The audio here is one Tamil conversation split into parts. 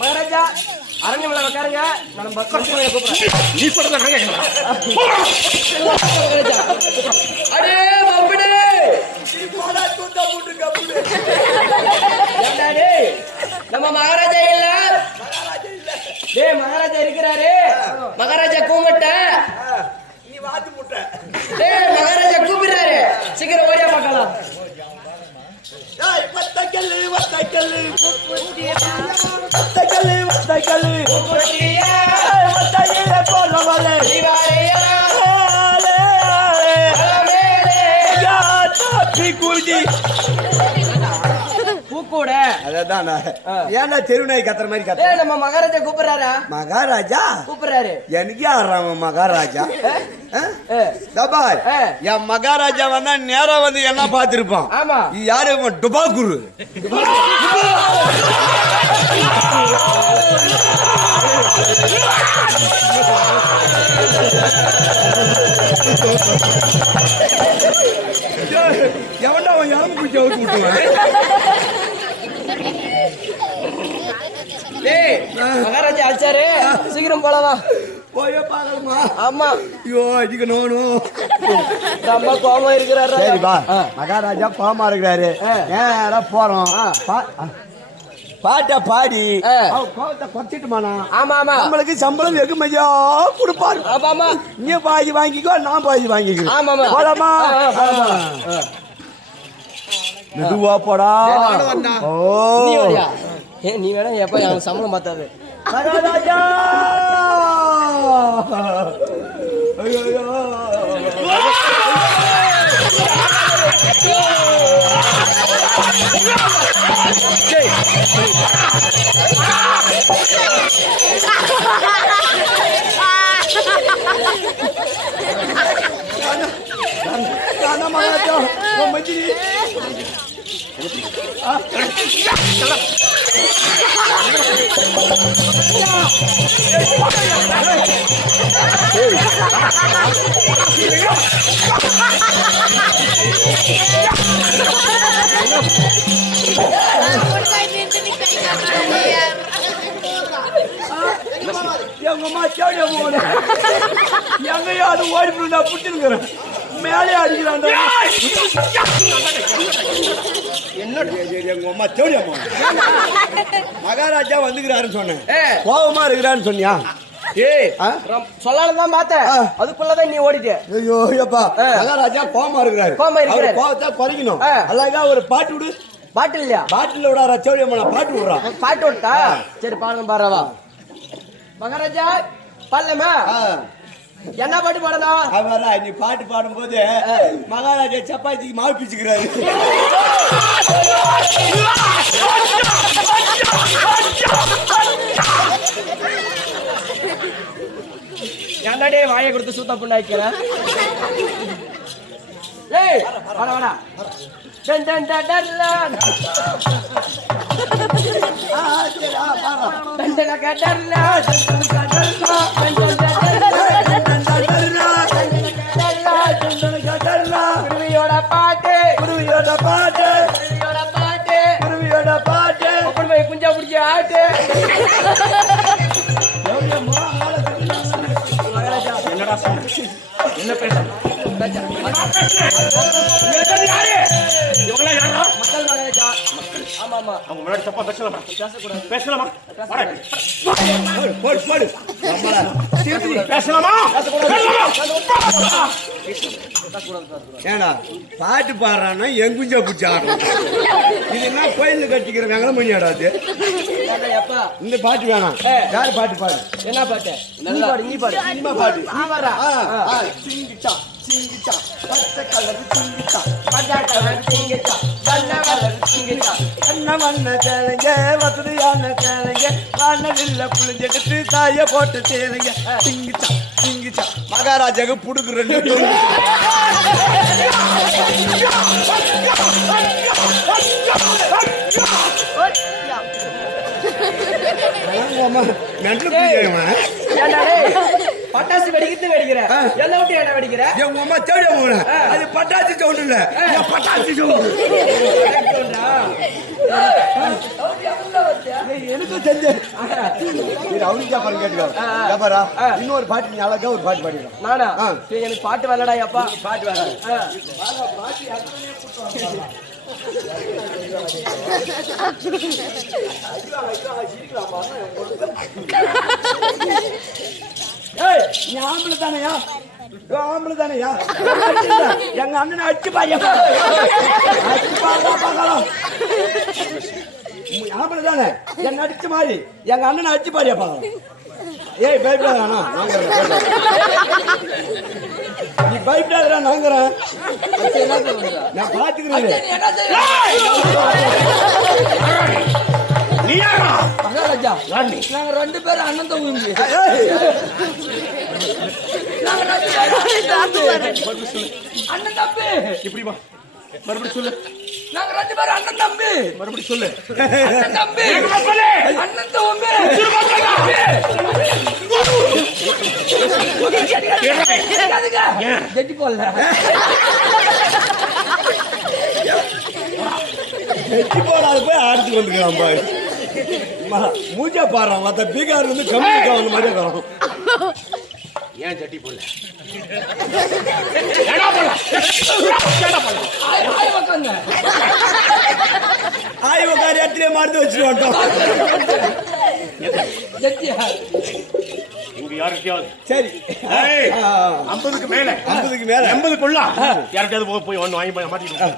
மகாராஜா அரண்மனை உட்காருங்க. நம்ம மகாராஜா இல்ல, மகாராஜா இருக்கிறாரு. மகாராஜா கூப்பிட்ட நீ வாத்து முட்டை. மகாராஜா கூப்பிடுறாரு, சீக்கிரம் ஓடியா பார்க்கலாம். ஏன்னா தெருநாய் கத்துற மாதிரி கத்த. நம்ம மகாராஜா கூப்பிடுறாரா? மகாராஜா கூப்பிடுறாரு. எனக்கு யாராம மகாராஜா? என் மகாராஜா வந்தா நேரா வந்து என்ன பாத்துருப்பான். ஆமா, யாரு? டுபா குரு. எவன்டா அவன் யாரும் குடிக்க அவுத்து விட்டுவான். மகாராஜா அடிச்சாரு, சீக்கிரம் போலவா. போய பாக்கலாமா? ஆமா. ஐயோ இதுக்கு நோனும் ரொம்ப கோமா இருக்கிறாரு. சரிப்பா, மகாராஜா கோமா இருக்கிறாரு. நேரா போறோம். பாட்ட பாடி கோவத்தை குறைச்சிட்டுமானா? ஆமா ஆமா, நம்மளுக்கு சம்பளம் வெகுமையா கொடுப்பாரு. ஆமா, நீ பாதி வாங்கிக்கோ, நான் பாதி வாங்கிக்கோ. ஆமா, போலாமா? மெதுவா போடா. நீ வேணா எப்ப எனக்கு சம்பளம் பார்த்தாது. மகாராஜா எங்கையாவது ஓடி நான் புட்டிருக்கிறேன். மேலே அடிக்கிறான். மகாராஜா வந்துக்கிறாருன்னு சொன்னேன். கோபமா இருக்கிறான்னு சொன்னியா? சொல்லாதான் பார்த்தேன், அதுக்குள்ளதான் நீ ஓடிட்டே. ஐயோ அப்பா, மகாராஜா கோபமா இருக்கிறாரு. கோபத்தை குறைக்கணும். அழகா ஒரு பாட்டு விடு. பாட்டு இல்லையா? பாட்டுல விடாரா? சௌரியமான பாட்டு விடுறான். பாட்டு விட்டா சரி, பாருங்க பாருவா. மகாராஜா பாடலாமா? என்ன பாட்டு பாடலாம்? அவரா நீ பாட்டு பாடும்போது மகாராஜா சப்பாத்திக்கு மாவு பிச்சுக்கிறாரு. என்னடே வாயை கொடுத்து சூத்தா புண்ணாக்கிறேன். ஏய் வாடா வாடா. டன் டன் டன் டன் டன். சரி பாரு. டன் டன் டன் டன் டன். குருவியோட பாட்டு குருவியோட பாட்டு குருவியோட பாட்டு குருவியோட பாட்டு அப்படி போய் குஞ்சா பிடிச்சி ஆட்டு. என்னடா சொன்ன? என்ன பேச? மக்கள் மகாராஜா. ஆமா ஆமா அவங்க முன்னாடி தப்பா பேசலாமா? பேசக்கூடாது. பேசலாமா? போடு போடு பேசலாமா? ஏடா பாட்டு பாடுறான்னா எங்குஞ்சா பிடிச்சி ஆடுறோம். இது என்ன கோயில்ல கட்டிக்கிற வெங்கலம் பண்ணி ஆடாது. எப்பா இந்த பாட்டு வேணாம். வேற பாட்டு பாடு. என்ன பாட்டு? நீ பாடு நீ பாடு. சினிமா பாட்டு. ஆமாடா. சிங்கிச்சா சிங்கிச்சா பச்சை கலர் சிங்கிச்சா பச்சை கலர் சிங்கிச்சா வண்ண கலர் சிங்கிச்சா அண்ண மண்ண கேளுங்க வசதியான கேளுங்க வானவில்ல புளிஞ்செடுத்து தாய போட்டு சேருங்க. சிங்கிச்சா சிங்கிச்சா மகாராஜாக்கு புடுக்கு ரெண்டு பட்டாசு வெடிக்கிறது வெடிக்கிற எல்லாம் விட்டு என்ன வெடிக்கிற? என் அம்மா தேடி போன அது பட்டாசு சவுண்ட் இல்ல பட்டாசு சவுண்ட். எனக்கும் தெரிஞ்சு அவனுக்கு பாருங்க கேட்டுக்கா. இன்னொரு பாட்டு நீ அழகா ஒரு பாட்டு பாடிடும். நானா? எனக்கு பாட்டு வரலடா அப்பா. பாட்டு வேற நீ ஆம்பளை தானையா? ஆம்பளை தானையா? எங்க அண்ணனை அடிச்சு பாரு. ஆம்பளை தானே என்ன அடிச்ச மாதிரி எங்க அண்ணனை அடிச்சு பாரியா பாக்கலாம். ஏய் பயப்படாதா நீ பயப்படாதா நாங்கிறேன். நான் பாத்துக்கிறேன். மகாராஜா நாங்க ரெண்டு பேரும் அண்ணன் தம்பி. அண்ணன் தம்பி இப்படி வா. மறுபடியும் சொல்லு. நாங்க ரெண்டு பேரும் அண்ணன் தம்பி. மறுபடியும் சொல்லு. அண்ணன் தம்பி அண்ணன் தம்பி. கெட்டி போடல வெட்டி போடாது போய் ஆடிச்சு வந்துருக்கான் பாய். மூஞ்சா பாடுறான். மற்ற பீகார்ல இருந்து கம்யூனிக்கா வந்த மாதிரியே வரும். ஏன் சட்டி போடல? ஆய்வக்கார இடத்துல மருந்து வச்சுட்டு வந்துட்டோம். இங்க யாருக்கியாவது சரி 50க்கு மேல 50க்கு மேல 80க்குள்ள யார்கிட்டயாவது போய் ஒண்ணு வாங்கி மாட்டிடுவோம்.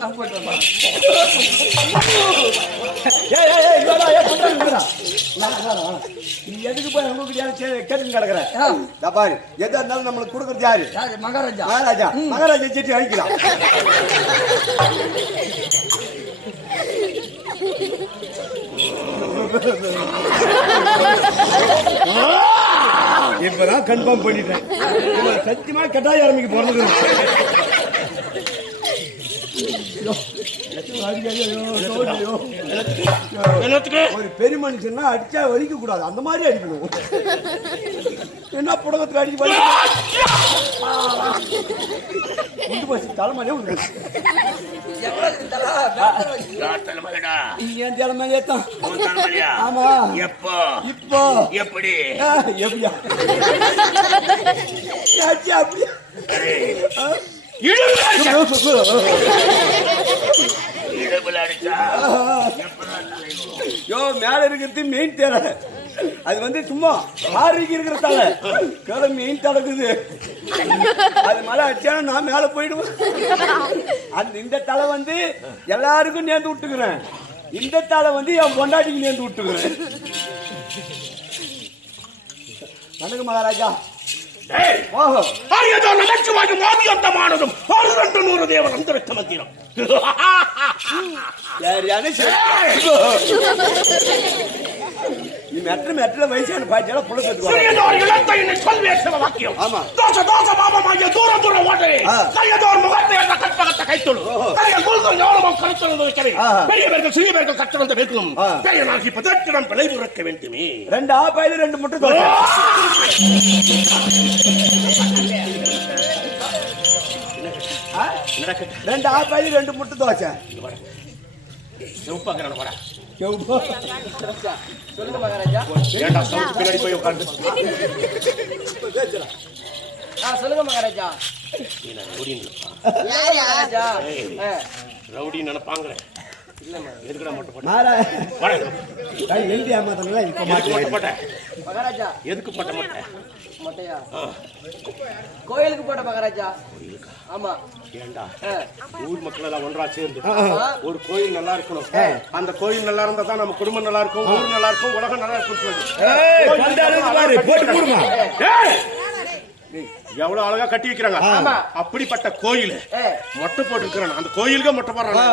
நீ எதுக்கு போய் உங்களுக்கு கேட்டு கிடக்குற? பாரு எதா இருந்தாலும் நம்மளுக்கு கொடுக்கறது யாரு? மகாராஜா. மகாராஜா மகாராஜா செட்டி அழிக்கலாம். இப்பதான் கன்ஃபார்ம் பண்ணிட்டேன். சத்தியமா கட்டாய ஆரம்பிக்க போறது. ஒரு பெரிய மனுஷன்னா அடிச்சா வலிக்க கூடாது. அந்த மாதிரி அடிக்கணும். என்ன புடகத்துக்கு அடிக்க தலைமையிலே ஏன் தலைமையிலே தான். ஆமா எப்போ இப்போ எப்படி எப்படியா அப்படியா யோ மேல இருக்கிறது மெயின் தேவை. அது வந்து சும்மா ஆறுக்கு இருக்கிற தலை கேட மெயின் தலைக்குது. அது மழை அடிச்சா நான் மேல போயிடுவேன். அந்த இந்த தலை வந்து எல்லாருக்கும் நேர்ந்து விட்டுக்கிறேன். இந்த தலை வந்து என் பொண்டாட்டிக்கு நேர்ந்து விட்டுக்கிறேன். வணக்கம் மகாராஜா. ஏய், ஓஹோ ஏதோ நமச்சிவாய மோதியந்தமானதும் 200 தேவன் அந்தரித்த மந்திரம். சரியான நீ மெட்ல வயசான பாட்டியால புள்ள கட்டுவாங்க. சிறியதோர் இளத்தை என்னை சொல்வே சிவ வாக்கியம். ஆமா. தோச பாபமாகிய தூர ஓட்டை. கையதோர் முகத்தை என்ற கற்பகத்தை கைத்தொழு. கைய குழுக்கள் எவ்வளவு கருத்தொழுந்து வைக்கிறேன். பெரிய பேர்கள் சிறிய பேர்கள் கற்றவந்த வைக்கணும். பெயனாகி பதற்றிடம் விளைவுறக்க வேண்டுமே. 2 ஆப்பாயில 2 முட்டை தோசை. 2 ஆப்பாயில 2 முட்டை தோசை. சிவப்பாங்கிறான வாடா. சொல்லுங்க மகாராஜா. ஏண்டா சவுக்கு பின்னாடி போய் உட்கார்ந்து. சொல்லுங்க மகாராஜா. நீ ரவுடின்னு மகாராஜா. ரவுடி நினைப்பாங்களே. இல்லம்மா எதுக்குடா மொட்டை போட்ட? மாறா வாடா. கை எழுதி ஏமாத்தறல இப்ப மொட்டை போட்ட. மகாராஜா. எதுக்கு போட்ட மொட்டை? மொட்டையா? கோயிலுக்கு போட்ட மகாராஜா. கோயிலுக்கா? ஆமா. ஏண்டா ஊர் மக்கள் எல்லாம் ஒன்றா சேர்ந்து ஒரு கோயில் நல்லா இருக்கணும். அந்த கோயில் நல்லா இருந்தா தான் நம்ம குடும்பம் நல்லா இருக்கும், ஊர் நல்லா இருக்கும், உலகம் நல்லா இருக்கும் சொல்லு. எவ்வளவு அழகா கட்டி வைக்கிறாங்க. அப்படிப்பட்ட கோயில் மொட்டை போட்டு இருக்கிறான். அந்த கோயிலுக்கே மொட்டை போடுறான்.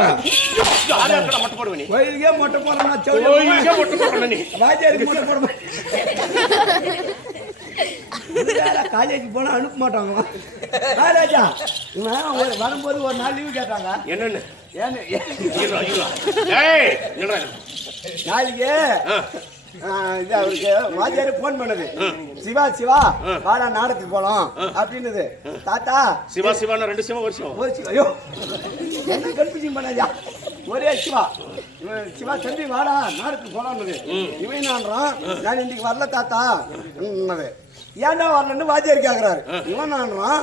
மொட்டை போடுவேன் நீ. கோயிலுக்கே மொட்டை போடுறா. கோயிலுக்கே மொட்டை போடுற நீ. ராஜாருக்கு மொட்டை போட காலேஜ் போனா அனுப்ப மாட்டாங்க. ராஜா இவன் வரும்போது ஒரு நாள் லீவு கேட்டாங்க. என்னன்னு நாளைக்கு இது அவருக்கு வாத்தியாரு போன் பண்ணது. சிவா சிவா வாடா நாடத்துக்கு போலாம் அப்படின்னது. தாத்தா சிவா சிவான 2 சிவா ஒரு சிவா. ஒரு சிவா. ஐயோ என்ன கன்ஃபியூஷன் பண்ணாயா? ஒரே சிவா. சிவா தம்பி வாடா நாடத்துக்கு போலாம்னது. இவன் நான்றான் நான் இன்னைக்கு வரல தாத்தா. ஏன்டா வரலன்னு வாத்தியார் கேக்குறாரு. இவன் நான்றான்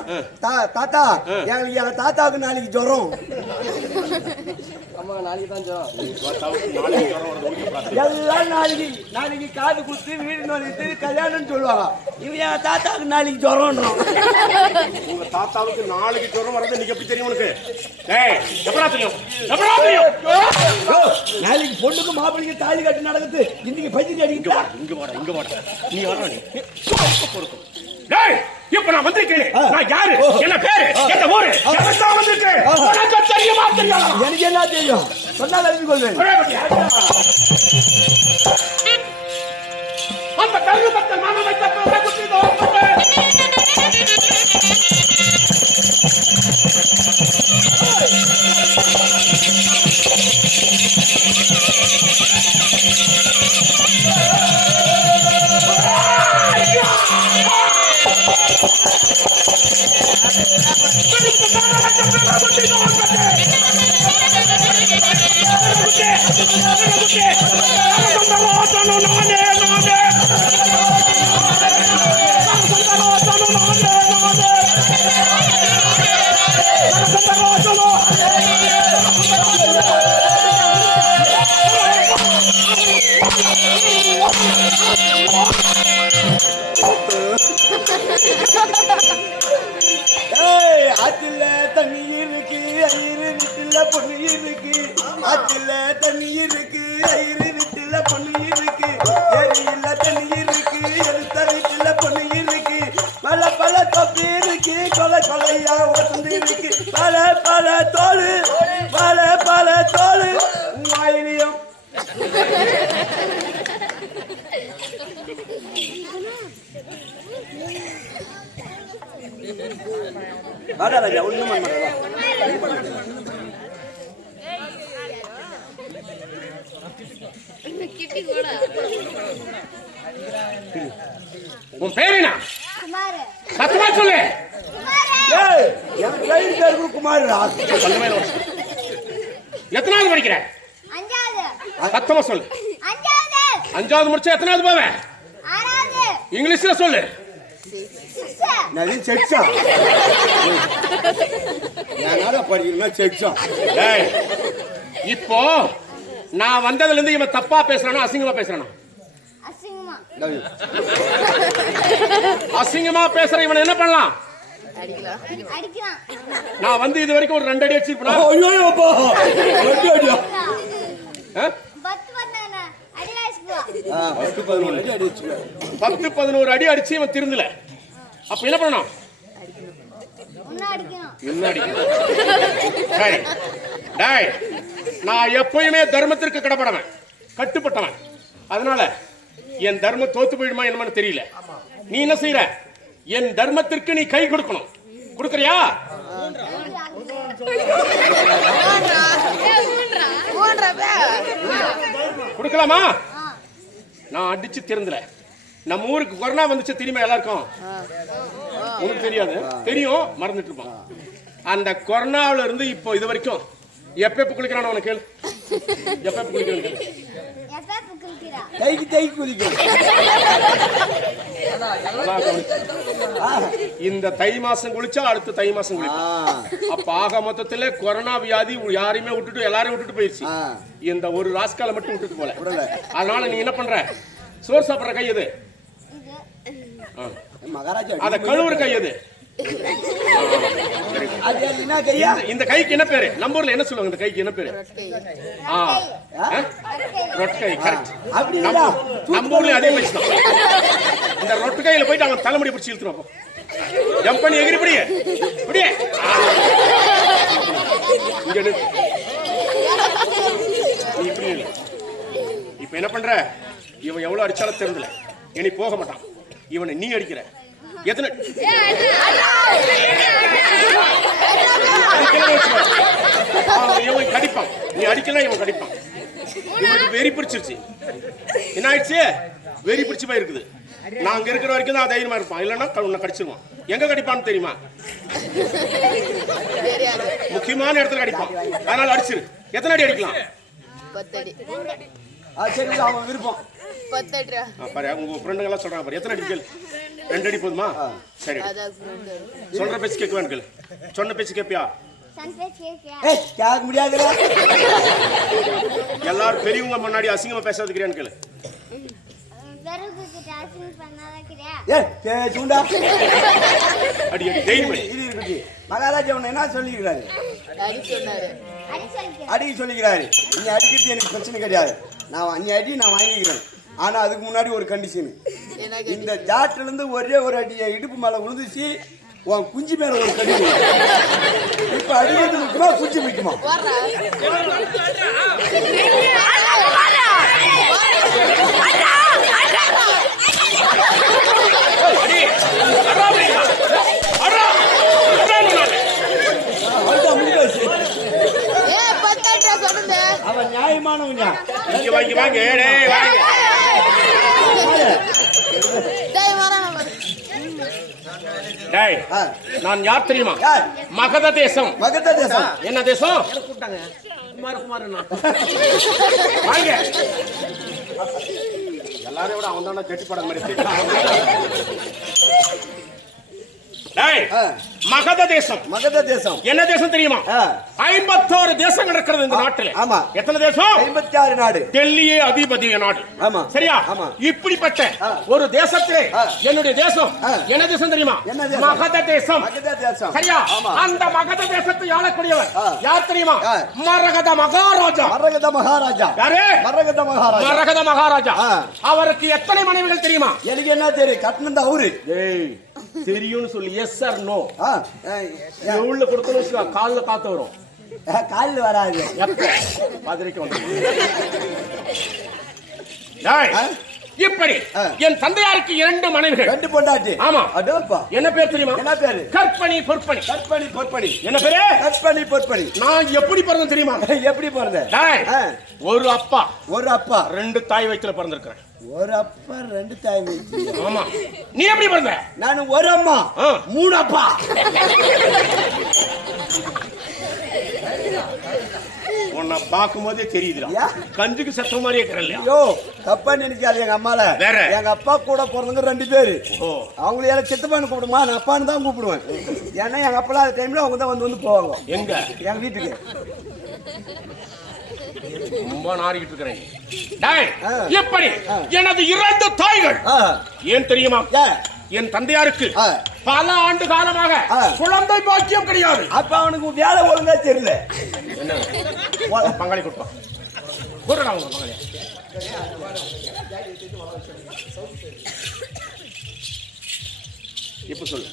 தாத்தா எங்க தாத்தாவுக்கு நாளைக்கு ஜுரம். அம்மா நாளைக்கு தான் ஜுரம். எல்லாம் நாளைக்கு காது குத்து வீடு நோய்த்து கல்யாணம் சொல்லுவாங்க. இவன் என் தாத்தாவுக்கு நாளைக்கு ஜுரம்ன்றான். உங்க தாத்தாவுக்கு நாளைக்கு ஜுரம் வர்றது இன்னைக்கு எப்படி தெரியும் உனக்கு? தெரியும் நாளைக்கு பொண்ணுக்கு மாப்பிள்ளைக்கு தாலி கட்டி நடக்குது. இன்னைக்கு பஜ்ஜி அடிக்க இங்க வாடா நீ வர நீ. இப்ப நான் வந்திருக்கேன். நான் யாரு, என்ன பேரு, எந்த ஊரு, எதற்காக வந்திருக்கேன் உனக்கு தெரியுமா? தெரியாது. எனக்கு என்ன தெரியும் சொன்னால் அறிந்து கொள்வேன். அந்த கல்வி பக்தர் மாமனை தப்ப ஆத்துல தண்ணி இருக்கு ஐயரு வீட்டுல பொண்ணு இருக்கு. ஆத்துல தண்ணி இருக்கு ஐயரு வீட்டுல பொண்ணு இருக்கு. ஏரியில தண்ணி இருக்கு எடுத்த வீட்டுல பொண்ணு இருக்கு. பல பல தொப்பி இருக்கு கொலை கொலையா ஒன்று இருக்கு. பல பல தோடு பல பல தோடு வாயிலியம். ராஜா ஒண்ணும் உன் பேர் என்ன? சத்தமா சொல்லு. எனக்கு பேரு குமாரா. எத்தனாவது படிக்கிற? சத்தமா சொல்லு. 5வது முடிச்சா எத்தனாவது போவேன்? இங்கிலீஷ்ல சொல்லு. செக்ஷா படிக்கணும்னா செக்ஷா. இப்போ நான் வந்ததுல இருந்து இவன் தப்பா பேசுறானா அசிங்கமா பேசுறானா? அசிங்கமா பேசுற இவனை என்ன பண்ணலாம்? நான் வந்து இது வரைக்கும் ஒரு 2 அடி அடிச்சிருப்பேன். 10-11 அடி அடிச்சு இவன் திருந்தல. அப்ப என்ன பண்ணணும்? என்ன அடிக்கணும்? சரி. டேய், நான் எப்பயுமே தர்மத்திற்கு கடப்படவன், கட்டுப்பட்டவன். அதனால என் தர்மம் தோத்து போயிடுமா என்னன்னு தெரியல. நீ என்ன செய்யற? என் தர்மத்திற்கு நீ கை கொடுக்கணும். கொடுக்கறியா? கொடுக்கலாமா? நான் அடிச்சு திறந்தல. நம்ம ஊருக்கு கொரோனா வந்துச்சு தெரியுமா எல்லாருக்கும்? உனக்கு தெரியாது, தெரியும், மறந்துட்டு இருப்பான். அந்த கொரோனாவில இருந்து இப்போ இது வரைக்கும் எப்ப குளிக்கிறான் உனக்கு கேளு. எப்ப குளிக்கிறான்? இந்த தை மாசம் குளிச்சா அடுத்த தை மாசம் குளிக்கும். அப்ப ஆக மொத்தத்துல கொரோனா வியாதி யாரையுமே விட்டுட்டு எல்லாரையும் விட்டுட்டு போயிருச்சு. இந்த ஒரு ராஸ்கால மட்டும் விட்டுட்டு போல. அதனால நீ என்ன பண்ற? சோறு சாப்பிடுற கை எது? அத கழுவுற கை எது? இந்த கைக்கு என்ன பேரு? நம்ம ஊர்ல என்ன சொல்லுவாங்க? இந்த கைக்கு என்ன பேரு? ரொட்டை. கரெக்ட். நம்ம ஊர்ல அதே வச்சுதான். இந்த ரொட்டு கையில போயிட்டு அவன் தலைமுடி பிடிச்சி இழுத்துருவோம். ஜம்ப் பண்ணி எகிரி பிடியே. இப்ப என்ன பண்ற? இவன் எவ்வளவு அடிச்சாலும் தெரிஞ்சல, இனி போக மாட்டான். இவனை நீ அடிக்கிற. எத்தனை இவன் கடிப்பான். நீ அடிக்கலாம், இவன் கடிப்பான். இவனுக்கு வெறி பிடிச்சிருச்சு. என்ன ஆயிடுச்சு? வெறி பிடிச்சு போய் இருக்குது. நான் அங்க இருக்கிற வரைக்கும் தான் தைரியமா இருப்பான். இல்லன்னா உன்னை கடிச்சிருவான். எங்க கடிப்பான்னு தெரியுமா? முக்கியமான இடத்துல கடிப்பான். அதனால அடிச்சிரு. எத்தனை அடி அடிக்கலாம்? 10 அடி. சரி, அவன் விருப்பம் 10 அடி. பாரு, உங்க ஃப்ரெண்டுங்க எல்லாம் சொல்றாங்க பாரு. எத்தனை அடி கேளு? 2 அடி போதுமா? சரி. சொல்ற பேச்சு கேட்க வேணும். சொன்ன பேச்சு கேப்பியா? கேட்க முடியாது. எல்லாரும் பெரியவங்க முன்னாடி அசிங்கமா பேசாதுக்கிறியான்னு கேளு. மகாராஜா என்ன சொல்லிக்கிறாரு? அடிக்க சொல்லிக்கிறாரு. நீ அடிக்கிறது எனக்கு பிரச்சனை கிடையாது. நான் நீ அடி, நான் வாங்கிக்கிறேன். ஆனா அதுக்கு முன்னாடி ஒரு கண்டிஷன். இந்த ஜாட்டுல இருந்து ஒரே ஒரு அடிய இடுப்பு மேல விழுந்துச்சு, உன் குஞ்சு மேல ஒரு கடி. இப்ப அடிக்கிறது முக்கியமா, குஞ்சு முக்கியமா? அவன் நியாயமானவங்க. நான் யார் தெரியுமா? மகத தேசம். மகத தேசம் என்ன தேசம்? வாங்க எல்லாரையும் விட அவன் தானே கெட்டிப்பட மாதிரி. மகத தேசம். மகத தேசம் என்ன தேசம் தெரியுமா? 51 தேசங்கள் இருக்கிறது இந்த நாட்டில். ஆமா. எத்தனை தேசம்? 56 நாடு. டெல்லியே அதிபதிய நாடு. ஆமா. சரியா? ஆமா. இப்படிப்பட்ட ஒரு தேசத்திலே என்னுடைய தேசம் என்ன தேசம் தெரியுமா? மகத தேசம். மகத தேசம். சரியா? அந்த மகத தேசத்தை ஆளக்கூடியவர் யார் தெரியுமா? மரகத மகாராஜா. மரகத மகாராஜா. யாரு? மரகத மகாராஜா. மரகத மகாராஜா. அவருக்கு எத்தனை மனைவிகள் தெரியுமா? எனக்கு என்ன தெரியும்? கட்டணம் தான் அவரு. தெரியும்னு சொல்லி எஸ் சார் நோ. உள்ள கொடுக்கணும், காலில் காத்து வரும். காலில் வராது. பாதிரிக்கு வந்து இப்படி என் தந்தையாருக்கு 2 மனைவிகள், 2 பொண்டாட்டி. ஆமா. அடப்பா. என்ன பேர் தெரியுமா? என்ன பேரு? கற்பணி பொற்பணி. கற்பணி பொற்பணி. என்ன பேரு? கற்பணி பொற்பணி. நான் எப்படி பிறந்தேன் தெரியுமா? எப்படி பிறந்த? ஒரு அப்பா, ஒரு அப்பா, 2 தாய் வயித்துல பிறந்திருக்கிறேன். ஒரு அப்பா 2 தாய் வயித்துல. ஆமா. நீ எப்படி பிறந்த? நான் ஒரு அம்மா 3 அப்பா. உன்னை பார்க்கும் போதே தெரியுதுடா, கஞ்சுக்கு சத்த மாதிரியே இருக்கிறல்ல. ஐயோ, தப்பா நினைக்காது. எங்க அம்மால வேற. எங்க அப்பா கூட பிறந்தவங்க 2 பேரு. அவங்கள யாரும் சித்தப்பான்னு கூப்பிடுமா? நான் அப்பான்னு தான் கூப்பிடுவேன். ஏன்னா எங்க அப்பா டைம்ல அவங்க தான் வந்து போவாங்க. எங்க? எங்க வீட்டுக்கு. ரொம்ப நாரிக்கிட்டு இருக்கிறேன். எப்படி எனது 2 தாய்கள் ஏன் தெரியுமா? என் தந்தையாருக்கு பல ஆண்டு காலமாக குழந்தை பாக்கியம் கிடையாது. அப்ப அவனுக்கு வேலை ஒழுங்கா தெரியல. பங்காளி கொடுப்பான். கூறடா உங்க பங்காளி. இப்ப சொல்லு.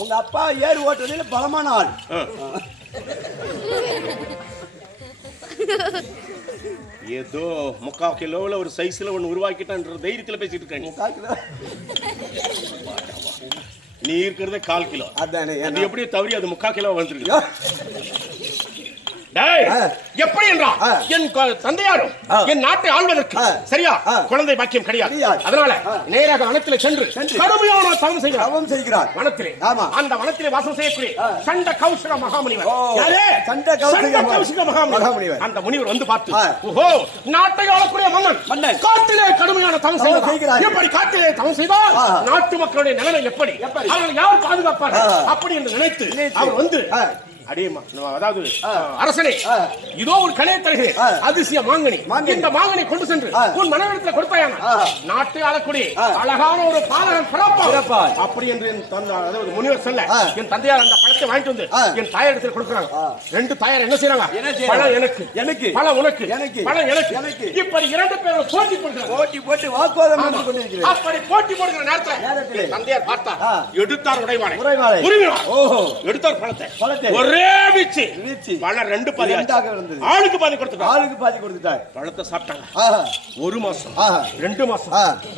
உங்க அப்பா ஏறு ஓட்டுறதுல பலமான ஆள். ஏதோ 3/4 கிலோல ஒரு சைஸ்ல ஒன்னு உருவாக்கிட்டான்ற தைரியத்துல பேசிட்டு இருக்காங்க. 3/4 கிலோ நீ இருக்கிறதே 1/4 கிலோ. அதானே. அது எப்படி தவறி அது 3/4 கிலோ வந்துருக்கு? டேய், எப்படி என்றால் என் தந்தையாரும் என் நாட்டை ஆள்வதற்கு சரியா குழந்தை பாக்கியம் கிடையாது. அதனால நேராக வனத்திலே சென்று கடுமையான தவம் செய்கிறார். வனத்திலே, அந்த வனத்திலே வாசம் செய்யக்கூடிய சண்ட கௌஷிக மகாமுனிவர். யாரே? சண்ட கௌஷிக மகாமுனிவர். அந்த முனிவர் வந்து பார்த்து, ஓஹோ, நாட்டை ஆளக்கூடிய மன்னன் காட்டிலே கடுமையான தவம் செய்கிறார். எப்படி காட்டிலே தவம் செய்தால் நாட்டு மக்களுடைய நிலைமை எப்படி, அவர்கள் யார் பாதுகாப்பார் அப்படி என்று நினைத்து அவர் வந்து, அதாவது அரசனே, இதோ ஒரு கலையை தருகிறேன், அதிசய மாங்கனி. இந்த மாங்கனி கொண்டு சென்று உன் மனைவிடத்தில் கொடுத்தாயான நாட்டை ஆளக்கூடிய அழகான ஒரு பாலகன் பிறப்பான் அப்படி என்று அதாவது முனிவர் சொல்ல, என் தந்தையார் அந்த பழத்தை வாங்கிட்டு வந்து என் தாயாரிடத்தில் கொடுக்கிறாங்க. 2 தாயார் என்ன செய்யறாங்க? பழம் எனக்கு, பழம் உனக்கு, பழம் எனக்கு. இப்படி 2 பேரும் போட்டி போட்டு வாக்குவாதம் அப்படி போட்டி போடுகிற நேரத்தில் தந்தையார் பார்த்தார், எடுத்தார் உடைவாளை, எடுத்தார் பழத்தை, ஒரே வீச்சு பழம் 2 பாதி ஆளுக்கு பாதி கொடுத்துட்டார். பழத்தை சாப்பிட்டாங்க. 1 மாசம், 2 மாசம்,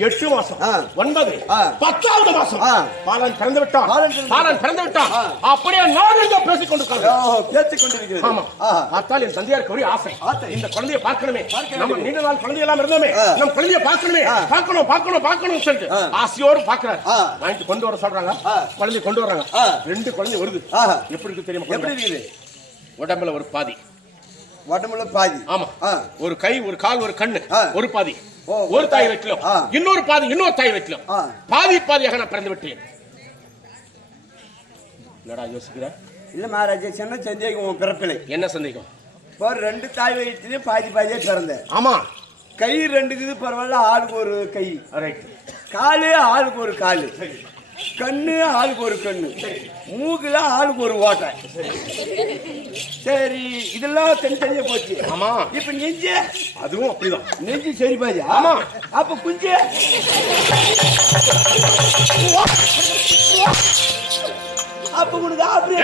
8 மாசம், 9, 10வது மாசம் பாலன் பிறந்து விட்டான். அப்படியே நாடுங்க பேசிக் கொண்டிருக்கிறது. ஆமா, பார்த்தால் என் தந்தையாருக்கு ஒரு ஆசை, இந்த குழந்தையை பார்க்கணுமே, நம்ம நீண்ட நாள் குழந்தை எல்லாம் இருந்தோமே, நம்ம குழந்தையை பார்க்கணுமே, பார்க்கணும் சொல்லிட்டு ஆசையோடு பார்க்கிறார். வாங்கிட்டு கொண்டு வர சொல்றாங்க. குழந்தை கொண்டு வர்றாங்க. 2 குழந்தை வருது. எப்படி இருக்கு தெரியுமா? உடம்புல ஒரு பாதி, ஆமா, ஒரு கை, ஒரு கால், ஒரு கண்ணு, ஒரு பாதி ஒரு தாய் வைக்கலும், இன்னொரு பாதி இன்னொரு தாய் வைக்கலும், பாதியாக நான் பிறந்து விட்டேன். என்னடா யோசிக்கிற? இல்ல மகாராஜா, சின்ன சந்தேகம் பிறப்பில்லை. என்ன சந்தேகம்? 2 தாய் வயிற்றுலயும் பாதியா பிறந்தேன். ஆமா, கை 2 பரவாயில்ல, ஆளுக்கு ஒரு கை, காலு ஆளுக்கு ஒரு காலு, கண்ணு ஆளுக்கு ஒரு கண்ணு, மூக்குல ஆளுக்கு ஒரு ஓட்டை. சரி, இதெல்லாம் தனித்தனியா போச்சு. ஆமா, இப்ப நெஞ்சு அதுவும் அப்படிதான். நெஞ்சு சரி பாஜி. ஆமா, அப்ப குஞ்சு அப்ப உனக்கு அப்படியே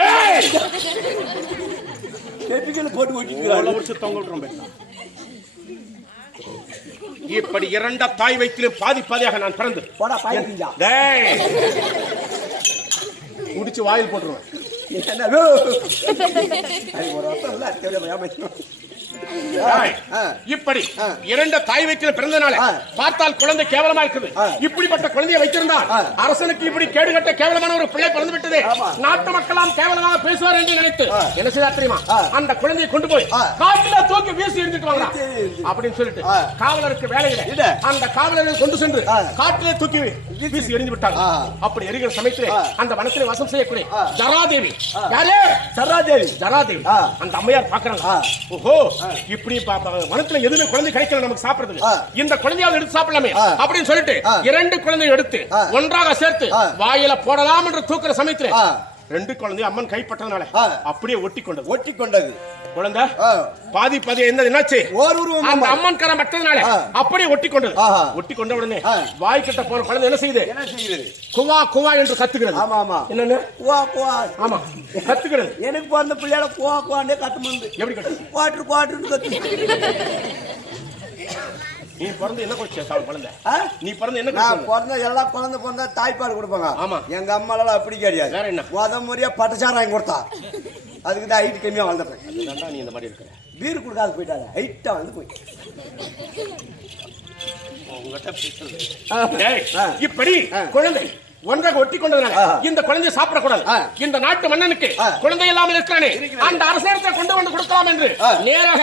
போட்டு ஓட்டிட்டு தொங்க விட்டுறோம். இப்படி 2 தாய் வயிற்றிலும் பாதியாக நான் பிறந்து முடிச்சு வாயில் போட்டுருவேன். இப்படி 2 தாய் வயிற்றில் பிறந்தனால பார்த்தால் குழந்தை கேவலமா இருக்குது. இப்படிப்பட்ட குழந்தையை வைத்திருந்தால் அரசனுக்கு இப்படி கேடுகட்ட கேவலமான ஒரு பிள்ளை பிறந்து விட்டது, நாட்டு மக்களாம் கேவலமாக பேசுவார் என்று நினைத்து என்ன செய்தார் தெரியுமா? அந்த குழந்தையை கொண்டு போய் காட்டில தூக்கி வீசி எரிஞ்சிட்டு வாங்க அப்படின்னு சொல்லிட்டு காவலருக்கு வேலையில அந்த காவலர்கள் கொண்டு சென்று காட்டிலே தூக்கி வீசி எரிந்து விட்டாங்க. அப்படி எரிகிற சமயத்திலே அந்த வனத்திலே வாசம் செய்யக்கூடிய ஜராதேவி, யாரே? ஜராதேவி அந்த அம்மையார் பாக்குறாங்க. ஓஹோ, இப்படி வனத்துல எதுவுமே குழந்தை கிடைக்கல நமக்கு சாப்பிடுறது, இந்த குழந்தையாவது எடுத்து சாப்பிடலாமே அப்படின்னு சொல்லிட்டு 2 குழந்தையை எடுத்து ஒன்றாக சேர்த்து வாயில போடலாம் என்று தூக்குற சமயத்துல 2 குழந்தை அம்மன் கைப்பற்றதுனால அப்படியே ஒட்டி கொண்டது. குழந்தை பாதி என்னாச்சு? அந்த அம்மன் கரம் பட்டதுனால அப்படியே ஒட்டி கொண்ட உடனே வாய் கிட்ட போற குழந்தை என்ன செய்யுது? குவா குவா என்று கத்துக்கிறது. என்னன்னு? ஆமா, கத்துக்கிறது. எனக்கு பிறந்த பிள்ளையால குவா குவாண்டே கத்துமுந்து. எப்படி கத்து? குவாட்டர் கத்து. நீ பிறந்த என்ன குழந்தை? நீ பிறந்த என்ன? பிறந்த எல்லா குழந்தை பிறந்தா தாய்ப்பால் கொடுப்பாங்க. ஆமா, எங்க அம்மாலாம் அப்படி கிடையாது. வேற என்ன? முறையா பட்டச்சாரம் வாங்கி கொடுத்தா, அதுக்கு தான் ஹைட் கம்மியா வளர்ந்துட்டேன். நீ இந்த மாதிரி இருக்கிற பீர் கொடுக்காது போயிட்டாங்க, ஹைட்டா வந்து போய் இப்படி குழந்தை ஒன்றாக ஒட்டி கொண்டதுனால இந்த குழந்தையை சாப்பிடக்கூடாது. இந்த நாட்டு மன்னனுக்கு குழந்ை இல்லாமல் இருக்கிறானே, அந்த அரசத்தை கொண்டு வந்து கொடுக்கலாம் என்று நேராக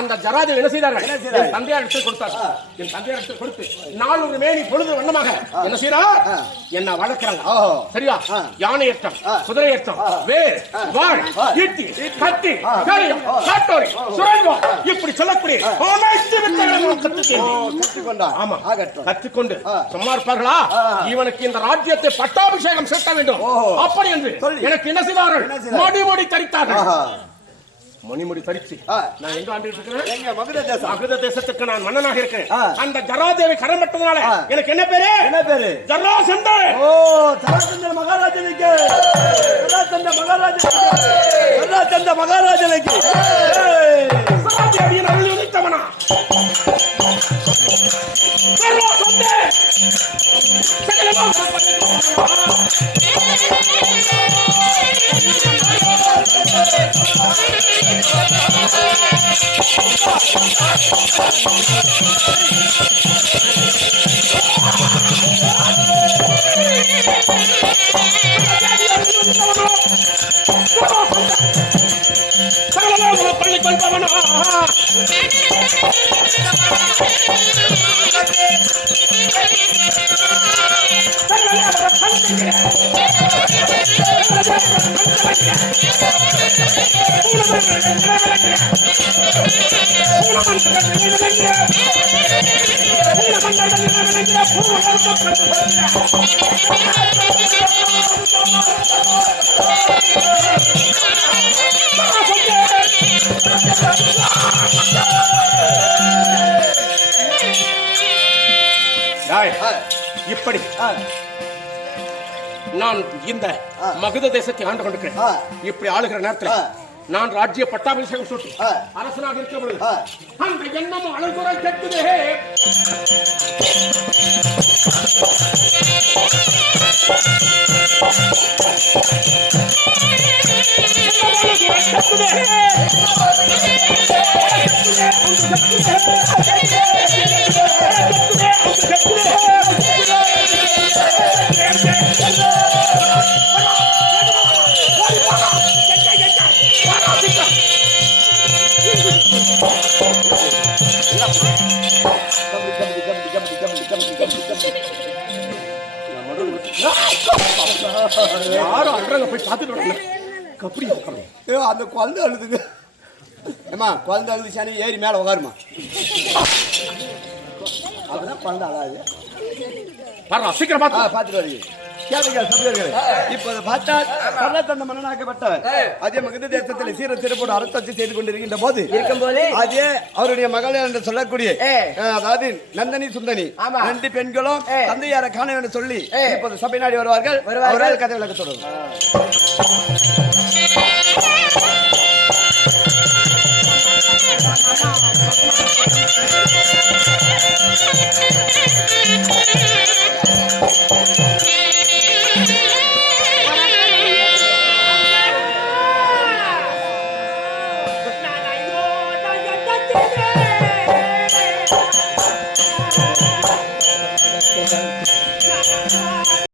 அந்த ஜராதேவி என்ன செய்தார்கள்? என் தந்தையார் இடத்தில் கொடுத்தார்கள். என் தந்தையார் இடத்தில் கொடுத்து 400 மேனி பொழுது வண்ணமாக என்ன செய்யறாங்க? என்ன வளர்க்கிறாங்க. சரியா? யானை ஏற்றம், குதிரை ஏற்றம், வேர், வாள், ஈட்டி, கத்தி, கரியம், காட்டோரி, சுரங்கம், இப்படி சொல்லக்கூடிய கற்றுக்கொண்டு சும்மா இருப்பார்களா? இவனுக்கு இந்த ராஜ்யத்தை பட்டாபிஷேகம் செலுத்த வேண்டும் அப்படி என்று எனக்கு என்ன செய்தார்கள்? மடி தரித்தார்கள். மணிமுடி தரிச்சு ஆ. நான் எங்க ஆண்டுட்டு இருக்கிறேன்? எங்க மகுட தேசம். மகத தேசத்துக்கு நான் மன்னனாக இருக்கிறேன். ஆ. அந்த ஜராதேவி கரம் பட்டதுனால ஆ. எனக்கு என்ன பேரு? என்ன பேரு? ஜராசந்தன். ஓ, ஜராசந்த மகாராஜனுக்கு. ஜராசந்த மகாராஜனுக்கு. ஜராசந்த மகாராஜனுக்கு. ஜராதேவியின் அருள் உதித்தவனா? ஜராசந்தன். பள்ளி கொள்பவனா? இப்படி நான் இந்த மகத தேசத்தை ஆண்டு கொண்டிருக்கிறேன். இப்படி ஆளுகிற நேரத்தில் நான் ராஜ்ய பட்டாபிஷேகம் சூட்டி அரசனாக இருக்க பொழுது அந்த எண்ணமும் அழகுரை கேட்குதே. யாரும் அல்றங்க போய் பார்த்துட்டு கபடி அந்த குழந்தை அழுதுங்க. ஏமா குழந்தை அழுதுச்சானே ஏறி மேல உட்காருமா. அப்பதான் குழந்தை அழாது. சீக்கிரம் பார்த்துட்டு வரீங்க. இப்போது பார்த்தால் சர்வதந்த மன்னனாக்கப்பட்டவர் அதே மகத தேசத்தில் சீர சிறப்போடு அரசாட்சி செய்து கொண்டிருக்கின்ற போது இருக்கும்போது அதே அவருடைய மகள் என்று சொல்லக்கூடிய அதாவது நந்தனி சுந்தனி 2 பெண்களும் தந்தையார காண வேண்டும் சொல்லி இப்போது சபை நாடி வருவார்கள். அவர்கள் கதை விளக்க தொடரும்.